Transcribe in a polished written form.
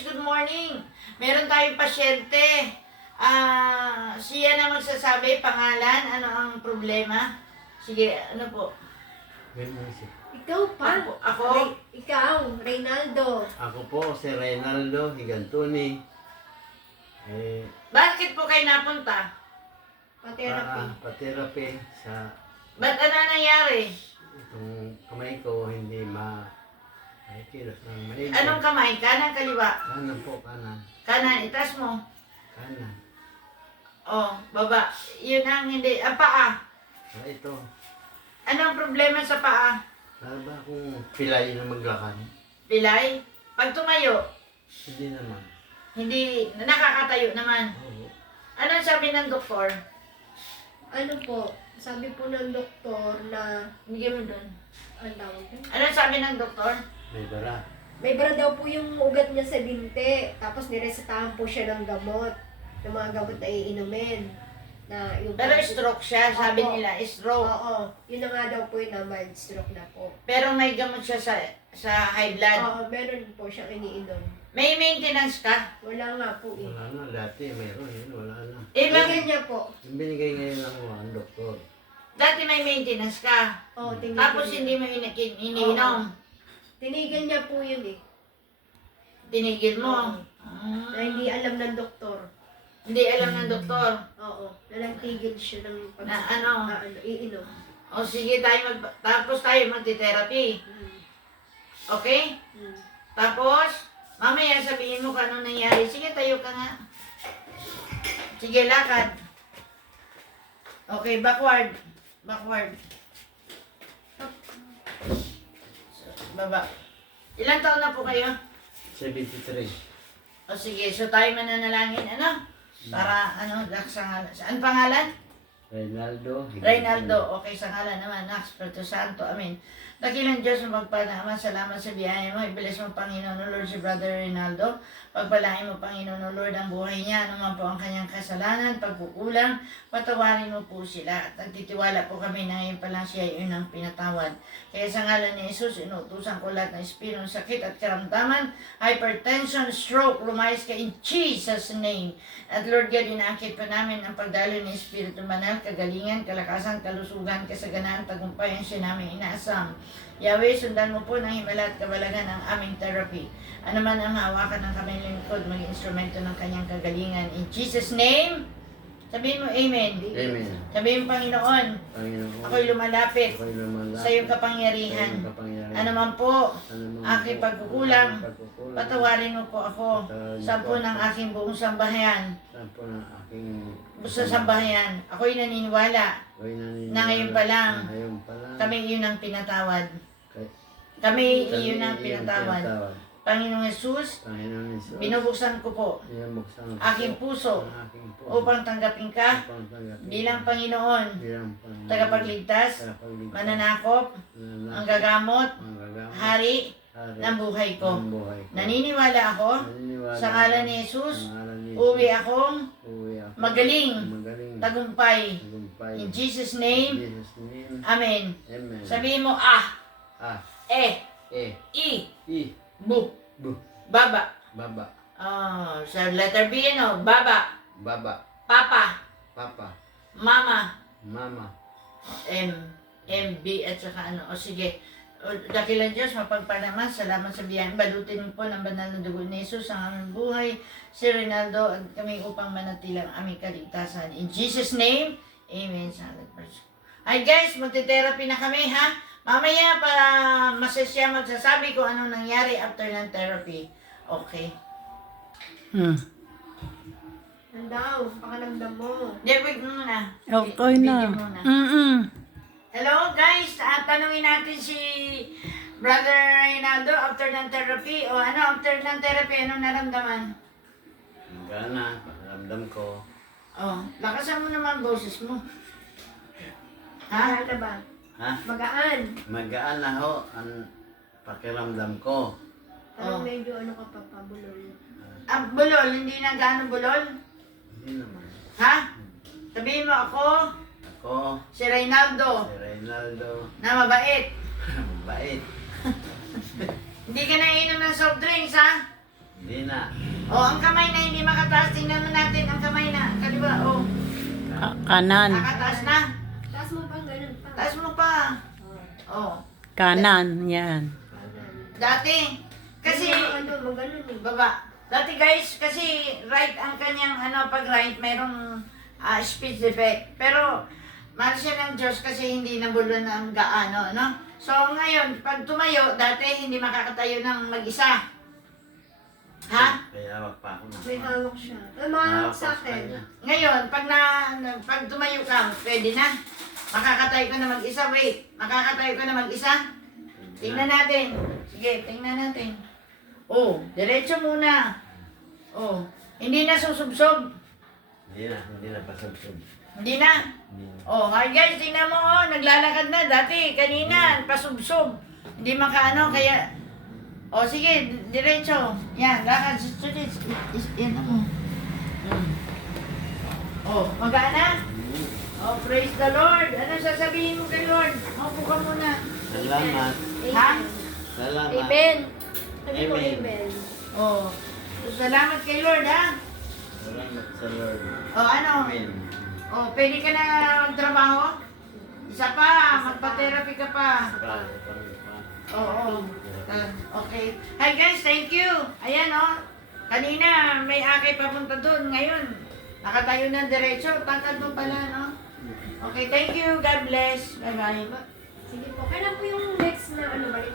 viewers, good morning. Meron tayong pasyente. Siya na magsasabi, pangalan, ano ang problema? Sige, ano po? Ikaw pa. Ako? Ikaw, Reynaldo. Ako po si Reynaldo Higantuni. Bakit po kayo napunta? Pa-therapy. Pa-therapy sa Ba't ano nangyari? itong kamay ko hindi ay kilos ng maigi. Anong kamay? Kanan, kaliwa? Kanan po, kanan. Kanan, itas mo. Kanan. Oh, baba. Yun ang hindi. Ang paa. Ito. Ano ang problema sa paa? Para ba akong pilay na maglakad? Pilay? Pag tumayo, Hindi naman. hindi, nakakatayo naman. Oo. Ano ang sabi ng doktor? Ano po, sabi po ng doktor na, Bigyan mo doon. ang tawag yun? Ano ang sabi ng doktor? May bara. May bara daw po yung ugat niya sa binte. Tapos niresetahan po siya ng gamot. Ng mga gamot na iinumin. Na yung Pero stroke siya, sabi Opo. nila, stroke. Oo. Yun na nga daw po yun na mild stroke na po. Pero may gamot siya sa high blood. Oo, meron po siyang iniinom. May maintenance ka? Wala nga po eh. Wala na. Dati mayroon. Yun, wala na. Eh, Tingnan bakit? niya po. Yung binigay ngayon ng mga doktor. Dati may maintenance ka. Oo, tingnan Tapos niya. hindi mo iniinom. Tinigil niya po yun eh. Tinigil mo. Na hindi alam ng doktor. Hindi alam ng doktor. Oo. Nalantigil siya ng Na ano? iinom. O sige, tapos tayo magti-therapy. Mm. Okay? Mm. Tapos, mamaya sabihin mo kung ano nangyari. Sige, tayo ka nga. Sige, lakad. Okay, backward. Backward. Baba. Ilang taon na po kayo? 73. O sige, so tayo mananalangin. Ano? Para, sa ngalan. Saan pangalan? Reynaldo Higantuni. Reynaldo. Okay, sa ngalan naman. Espiritu Santo. Amen. Dakilang Diyos na magpanaman. Salamat sa biyaya mo. Ibilis mo, Panginoon, o Lord, si Brother Reynaldo. Pagpalain mo, Panginoon, o Lord, ang buhay niya. Ano man po ang kanyang kasalanan, pagkukulang, patawarin mo po sila. At nagtitiwala po kami na ngayon pa lang siya yun ang pinatawad. Kaya sa ngalan ni Jesus, inutusan ko lahat ng espiritu ng sakit at karamdaman, hypertension, stroke, lumayas ka in Jesus' name. At Lord God, inaakit pa namin ang pagdalo ng Espiritu Banal, kagalingan, kalakasan, kalusugan, kasaganaan, tagumpay ang siya namin inaasam. Yahweh, sundan mo po ng himala at kabalagan ang aming therapy. Ano man ang hawakan ng kaming lingkod, maging instrumento ng kanyang kagalingan. In Jesus' name, sabihin mo Amen. Amen. Sabihin mo Panginoon, Panginoon. ako'y lumalapit Ako'y lumalapit sa iyong kapangyarihan. sa iyong kapangyarihan. Ano man po, Ano man aking po, pagkukulang, aking pagkukulang, patawarin mo po ako sa po ng aking buong sambahayan. Sampo ng aking Sa sambahayan, ako'y naniniwala ako'y naniniwala na ngayon pa lang, na ngayon pa lang kami iyon ang pinatawad. kay- Kami kami iyon ang iyong pinatawad. Panginoong Jesus, Panginoon Jesus, binubuksan ko po binubuksan ko aking puso ang aking puso upang tanggapin ka upang tanggapin bilang ka Panginoon, bilang Panginoon, tagapagligtas, tagapagligtas, mananakop, ang gagamot, ang gagamot, hari hari ng buhay ko. ng buhay ko. Naniniwala ako Naniniwala sa ngalan ako ni Jesus, sa ngalan ni uwi Jesus, akong uwi ako magaling, magaling, tagumpay. tagumpay. In Jesus' In name, Jesus' name, Amen. Amen. Sabihin mo, Ah, I, I, bu, Bu, baba. Baba, Sa letter B, baba, Baba, papa, Papa, mama, Mama, MB at saka O sige. Dakilang Diyos, mapagpalaman, salamat sa biyayang balutin mo po ng banal na dugo ni Jesus ang aming buhay, si Reynaldo at kami upang manatilang aming kaligtasan. In Jesus' name, Amen. Hi guys, magte-therapy na kami ha. Mamaya para masasya magsasabi kung anong nangyari after ng therapy. Okay. Ano daw? Pakiramdam mo. Wait muna. Okay Video na. muna. Hello guys, tanungin natin si Brother Reynaldo after ng therapy. O ano, after ng therapy, anong naramdaman? Gana, pakiramdam ko. Lakasan mo naman boses mo. Ha? Magaan na ba? Ha? Magaan. Magaan na ho ang pakiramdam ko. Parang medyo ano ka pa, pabulol. Bulol, hindi na gaano bulol? Hindi naman. Ha? Sabihin mo ako, Ako, si Reynaldo, si Reynaldo, na mabait. mabait. Hindi ka naiinom ng soft drinks, ha? Hindi na. Oh, ang kamay na hindi makataas. Tingnan mo natin ang kamay na. Kaliwa, oh. Kanan. Nakataas na. Taas mo pang ganun pa. Taas mo pa. Oh. Kanan. Yan. Dati, kasi, Maganon eh. baba. Dati guys, kasi right ang kanyang, pag right, mayroong speech defect. Pero, mahal siya ng Diyos kasi hindi nabulon ng gaano, no? So, ngayon, pag tumayo, dati hindi makakatayo ng mag-isa. Ha? Kaya hawak pa ako na. May hawak siya. Mahawak sa akin. Ngayon, pag tumayo ka, pwede na. Makakatayo ka na mag-isa. Wait, makakatayo ka na mag-isa? Tingnan natin. Sige, tingnan natin. Oh, diretso muna. Oh, hindi na susubsob. Hindi na pasabsob. Hindi na. Oh, hi guys, tingnan mo, oh, naglalakad na. Dati, kanina, pasubsob. Hindi makaano, kaya... Oh, sige, diretso. Yan, lakad. Yan mo. Oh, magaan na? Oh, praise the Lord. Ano sasabihin mo kay Lord? Maupo ka muna. Salamat. Ha? Salamat. Amen. Sabi mo Amen. amen. Oh, salamat kay Lord, ha? Salamat sa Lord. Oh, ano? Amen. Oh, pwede ka na magtrabaho? Isa pa, magpa-therapy ka pa. Oo. Okay. Hi guys, thank you. Ayan oh. Kanina may akay papunta doon. Ngayon, nakatayo ng diretso. Tangkad mo pala, no? Okay, thank you. God bless. Bye-bye. Sige po. Kailan po yung next na balik